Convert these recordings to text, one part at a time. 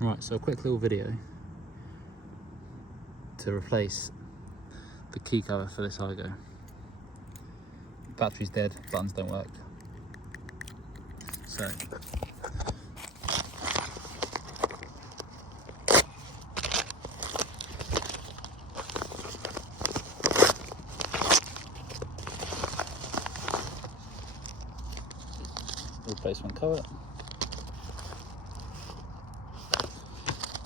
Right, so a quick little video to replace the key cover for this Aygo. Battery's dead, buttons don't work. So replacement cover.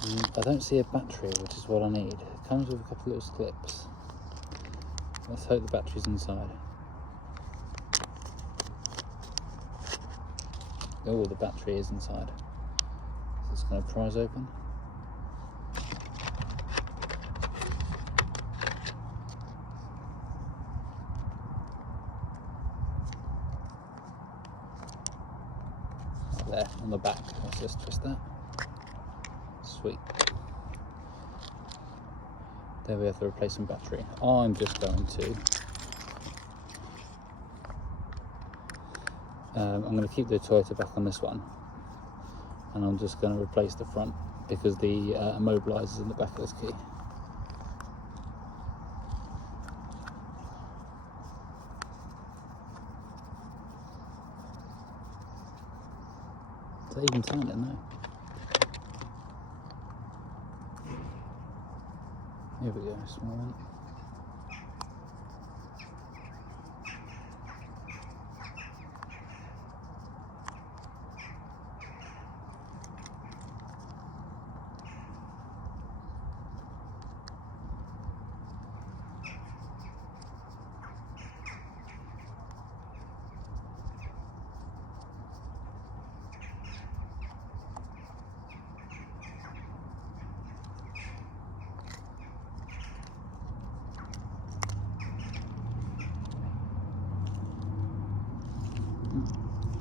And I don't see a battery, which is what I need. It comes with a couple of little clips. Let's hope the battery's inside. Oh, the battery is inside. So it's going to prise open. Right there, on the back. Let's just twist that. Sweet. There we have the replacement battery. I'm just going to I'm going to keep the Toyota back on this one, and I'm just going to replace the front because the immobilizer is in the back of this key. Is that even turning now? Here we go, small one.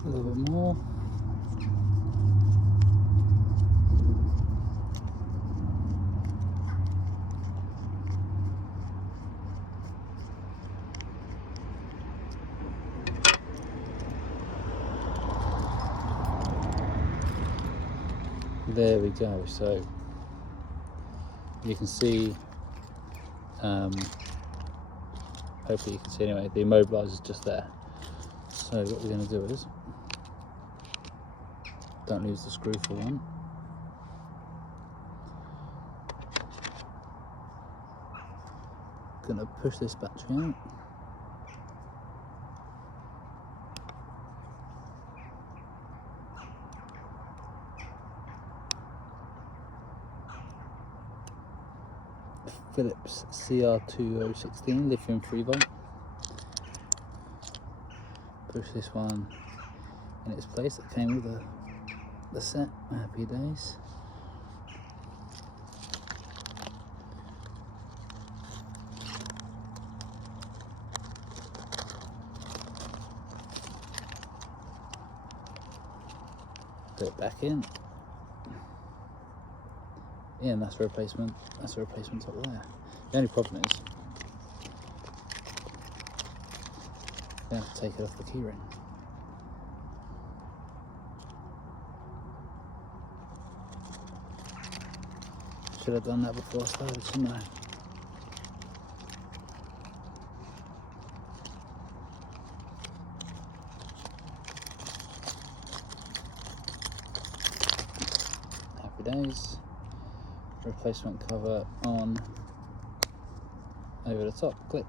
A little bit more. There we go. So you can see, hopefully you can see anyway, the immobilizer is just there. So what we're going to do is, don't lose the screw for one. Going to push this battery out. Philips CR2016 lithium 3V. Push this one in its place. That came with the set. Happy days. Put it back in. Yeah, and that's a replacement. That's a replacement top there. The only problem is you have to take it off the keyring. Should have done that before I started, shouldn't I? Happy days. Replacement cover on, over the top, click.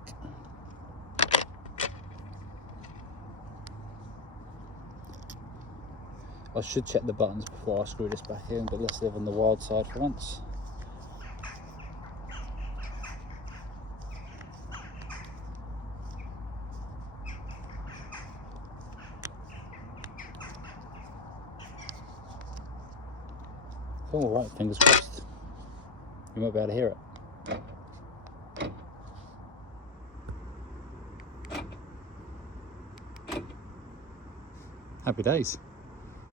I should check the buttons before I screw this back in, but let's live on the wild side for once. All right, fingers crossed. You might be able to hear it. Happy days.